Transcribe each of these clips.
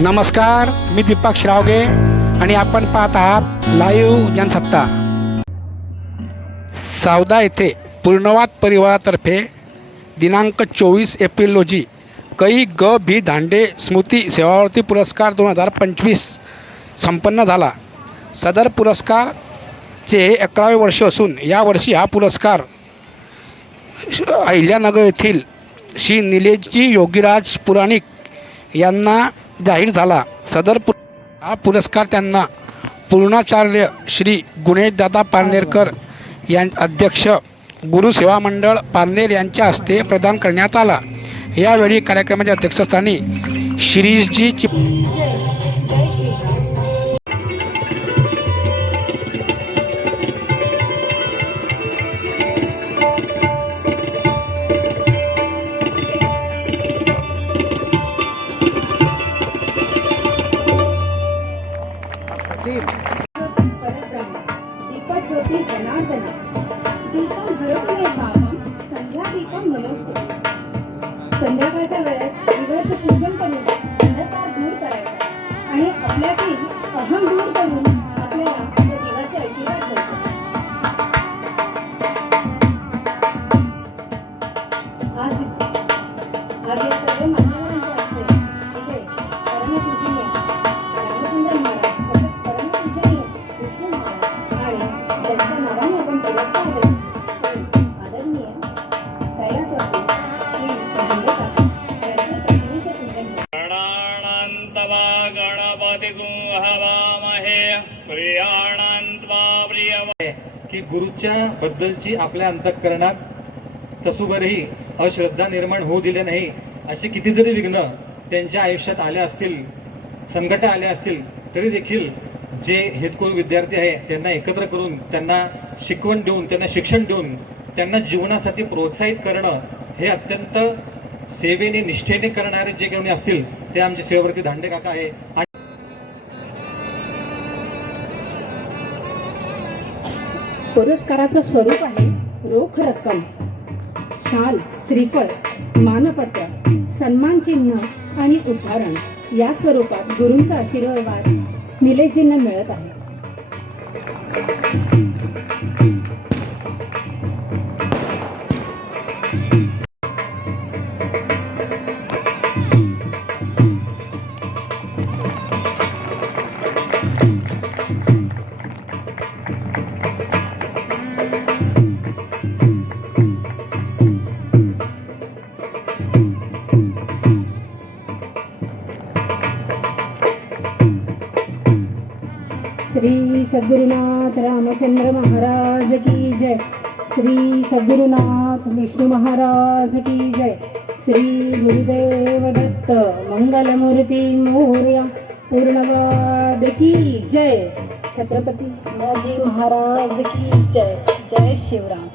नमस्कार मी दीपक श्रावगे आणि आपण पाहत आहात लाईव्ह जनसत्ता. सावदा येथे पूर्णवाद परिवारातर्फे दिनांक चोवीस एप्रिल रोजी कै ग भी धांडे स्मृती सेवावर्ती पुरस्कार दोन हजार पंचवीस संपन्न झाला. सदर पुरस्कारचे हे अकरावे वर्ष असून यावर्षी हा पुरस्कार अहिल्यानगर येथील श्री निलेशजी योगीराज पुराणिक यांना जाहीर झाला. सदर पु हा पुरस्कार त्यांना पूर्णाचार्य श्री गुणेशदादा पारनेरकर यां अध्यक्ष गुरुसेवा मंडळ पारनेर यांच्या हस्ते प्रदान करण्यात आला. यावेळी कार्यक्रमाच्या अध्यक्षस्थानी श्रीजी चिप जनार्दन दीपम बाबा. संध्या दीपम नमस्ते. संध्याकाळच्या वेळेत दिव्याचं पूजन करून अंधकार दूर करायचा आणि आपल्यातील अहम दूर करून हवामहे की गुरुच्या बद्दलची आपल्या अंतःकरणात तसुभरही अश्रद्धा निर्माण होऊ दिले नाही असे किती जरी विघ्न त्यांच्या आयुष्यात आले असतील संकट आले असतील तरी देखील जे हेतकुळ विद्यार्थी आहे त्यांना एकत्र करून त्यांना शिकवण देऊन त्यांना शिक्षण देऊन त्यांना जीवनासाठी प्रोत्साहित करणं हे अत्यंत सेवेने निष्ठेने करणारे जे कोणी असतील ते आमचे शेववर्ती धांडे काका आहे. पुरस्काराचं स्वरूप आहे रोख रक्कम शाल श्रीफळ मानपत्र सन्मान चिन्ह आणि उदाहरण. या स्वरूपात गुरूंचा आशीर्वाद निलेशजींना मिळत आहे. सद्गुरुनाथ रामचंद्र महाराज की जय। श्री सद्गुरुनाथ विष्णु महाराज की जय। श्री गुरुदेव दत्त मंगलमूर्ती मोर्या पूर्णवाद की जय। छत्रपती शिवाजी महाराज की जय। जय शिवराम।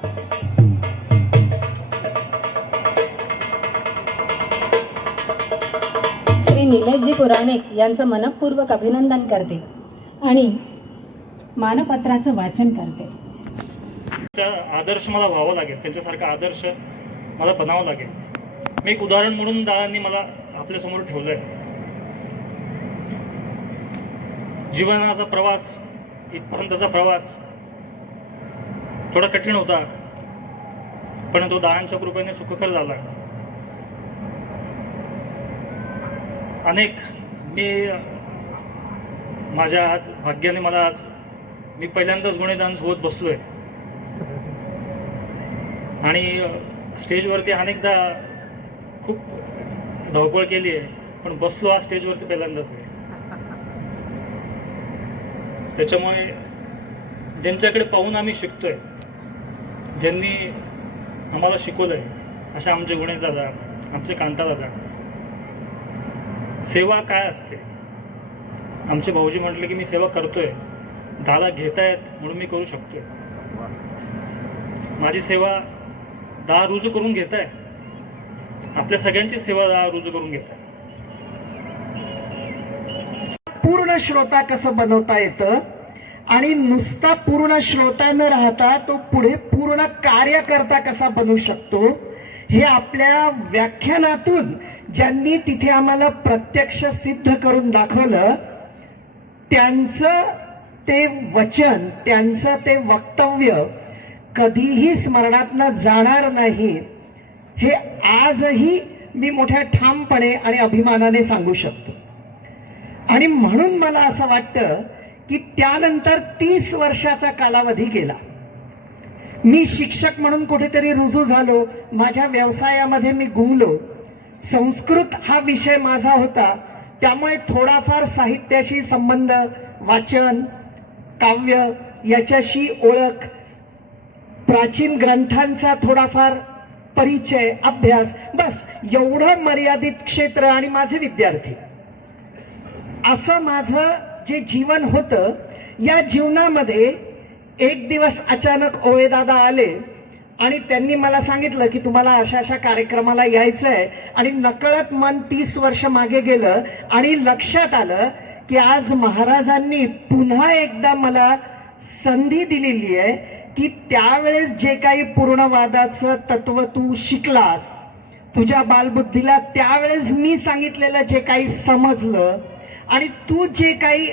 श्री निलेशजी पुराणिक यांचं मनपूर्वक अभिनंदन करते. आणि मानपत्राचं वाचन करते. आदर्श मला व्हावा लागेल त्यांच्यासारखा आदर्श मला बनावं लागेल. मी एक उदाहरण म्हणून दादांनी मला आपल्यासमोर ठेवलं आहे जीवनाचा प्रवास इथपर्यंतचा प्रवास थोडा कठीण होता पण तो दादांच्या कृपेने सुखकर झाला. अनेक मी माझ्या आज भाग्याने मला आज मी पहिल्यांदाच गुन्हेदान सोबत बसलोय. आणि स्टेजवरती अनेकदा खूप धावपळ केली आहे पण बसलो आज स्टेजवरती पहिल्यांदाच आहे त्याच्यामुळे ज्यांच्याकडे पाहून आम्ही शिकतोय ज्यांनी आम्हाला शिकवलंय असे आमचे गुणेश दादा आमचे कांता दादा. सेवा काय असते? आमचे भाऊजी म्हटले की मी सेवा करतोय दादा घेतायत म्हणून मी करू शकतोय. माझी सेवा दहा रुजू करून घेत आहे आपल्या सगळ्यांची सेवा दहा रुजू करून घेत आहे पूर्ण श्रोता कसं बनवता येतं? आणि नुसता पूर्ण श्रोता न राहता तो पुढे पूर्ण कार्यकर्ता कसा बनू शकतो? हे आपल्या व्याख्यानातून ज्यांनी तिथे आम्हाला प्रत्यक्ष सिद्ध करून दाखवलं त्यांचं ते वचन त्यांचं ते वक्तव्य कधीही स्मरणातनं जाणार नाही हे आजही मी मोठ्या ठामपणे आणि अभिमानाने सांगू शकतो. आणि म्हणून मला असं वाटतं की त्यानंतर तीस वर्षाचा कालावधी गेला. मी शिक्षक म्हणून कुठेतरी रुजू झालो माझ्या व्यवसायामध्ये मी गुंगलो. संस्कृत हा विषय माझा होता त्यामुळे थोडाफार साहित्याशी संबंध वाचन काव्य याच्याशी ओळख प्राचीन ग्रंथांचा थोडाफार परिचय अभ्यास बस एवढं मर्यादित क्षेत्र आणि माझे विद्यार्थी. असं माझं जे जीवन होतं या जीवनामध्ये एक दिवस अचानक ओवेदादा आले आणि त्यांनी मला सांगितलं की तुम्हाला अशा अशा कार्यक्रमाला यायचं आहे आणि नकळत मन तीस वर्ष मागे गेलं आणि लक्षात आलं की आज महाराजांनी पुन्हा एकदा मला संधी दिलेली आहे की त्यावेळेस जे काही पूर्णवादाचं तत्व तू शिकलास तुझ्या बालबुद्धीला त्यावेळेस मी सांगितलेलं जे काही समजलं आणि तू जे काही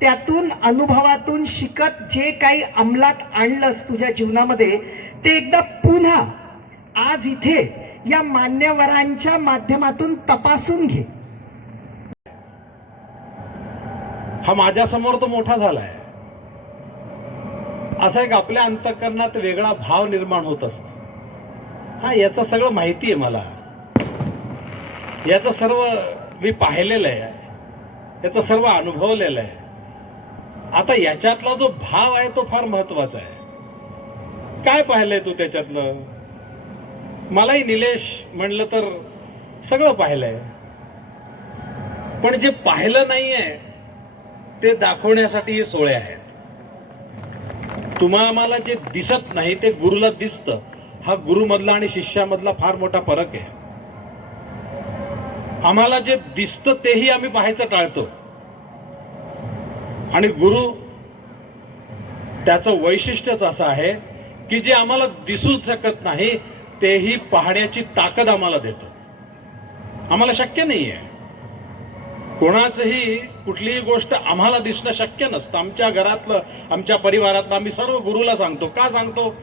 त्यातून अनुभवातून शिकत जे काही अंमलात आणलंस तुझ्या जीवनामध्ये ते एकदा पुन्हा आज इथे या मान्यवरांच्या माध्यमातून तपासून घे. हा माझ्यासमोर तो मोठा झालाय. असा एक आपल्या अंतकरणात वेगळा भाव निर्माण होत असतो. हा याचं सगळं माहिती आहे मला. याचं सर्व मी पाहिलेलं आहे. याचं सर्व अनुभवलेलं आहे. आता याच्यातला जो भाव आहे तो फार महत्त्वाचा आहे. काय पाहिलंय तू त्याच्यातलं मलाही निलेश म्हणलं तर सगळं पाहिलंय. पण जे पाहिलं नाहीये ते दाखवण्यासाठी हे सोळे आहेत. तुम्हा आम्हाला जे दिसत नाही ते गुरुला दिसतं. हा गुरुमधला आणि शिष्यामधला फार मोठा फरक आहे. आम्हाला जे दिसतं तेही आम्ही पाहायचं टाळतो. आणि गुरु त्याचं वैशिष्ट्यच असं आहे की जे आम्हाला दिसू शकत नाही तेही पाहण्याची ताकद आम्हाला देतो. आम्हाला शक्य नाहीये. कोणाचंही कुठलीही गोष्ट आम्हाला दिसणं शक्य नसतं. आमच्या घरातलं आमच्या परिवारातलं आम्ही सर्व गुरुला सांगतो. का सांगतो?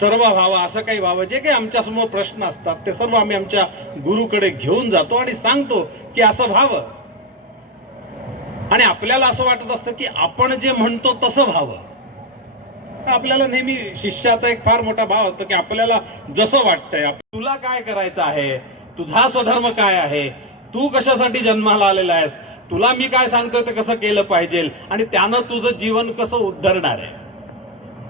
सर्व व्हावं असं काही व्हावं. जे काही आमच्यासमोर प्रश्न असतात ते सर्व आम्ही आमच्या गुरुकडे घेऊन जातो आणि सांगतो की असं व्हावं. आणि आपल्याला असं वाटत असतं की आपण जे म्हणतो तसं व्हावं. आपल्याला नेहमी शिष्याचा एक फार मोठा भाव असतो की आपल्याला जसं वाटतंय. तुला काय करायचं आहे? तुझा स्वधर्म काय आहे? तू कशासाठी जन्माला आलेला आहेस? तुला मी काय सांगतोय ते कसं केलं पाहिजे? आणि त्यानं तुझं जीवन कसं उद्धरणार आहे?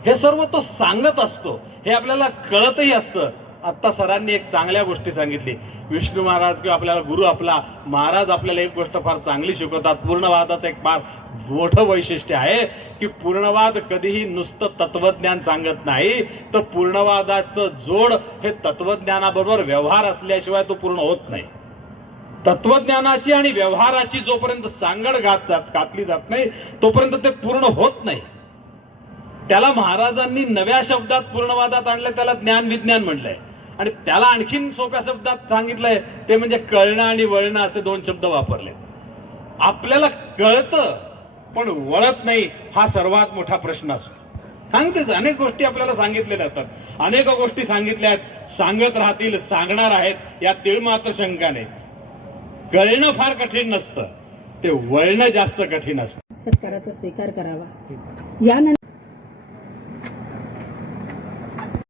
हे सर्व तो सांगत असतो. हे आपल्याला कळतही असतं. आत्ता सरांनी एक चांगल्या गोष्टी सांगितली. विष्णू महाराज किंवा आपल्याला गुरु आपला महाराज आपल्याला एक गोष्ट फार चांगली शिकवतात. पूर्णवादाचं एक फार मोठं वैशिष्ट्य आहे की पूर्णवाद कधीही नुसतं तत्वज्ञान सांगत नाही. तर पूर्णवादाचं जोड हे तत्वज्ञानाबरोबर व्यवहार असल्याशिवाय तो पूर्ण होत नाही. तत्वज्ञानाची आणि व्यवहाराची जोपर्यंत सांगड घात जात घातली जात नाही तोपर्यंत ते पूर्ण होत नाही. त्याला महाराजांनी नव्या शब्दात पूर्णवादात आणलं त्याला ज्ञान विज्ञान म्हटलंय आणि त्याला आणखीन सोप्या शब्दात सांगितलंय ते म्हणजे कळणं आणि वळणं असे दोन शब्द वापरले आपल्याला कळतं पण वळत नाही हा सर्वात मोठा प्रश्न असतो. सांगतेच अनेक गोष्टी आपल्याला सांगितल्या जातात. अनेक गोष्टी सांगितल्या आहेत. सांगत राहतील सांगणार आहेत. या तिळमात्र मात्र नाही कळणं फार कठीण नसतं. ते वळणं जास्त कठीण असतं. सत्काराचा स्वीकार करावा. यानंतर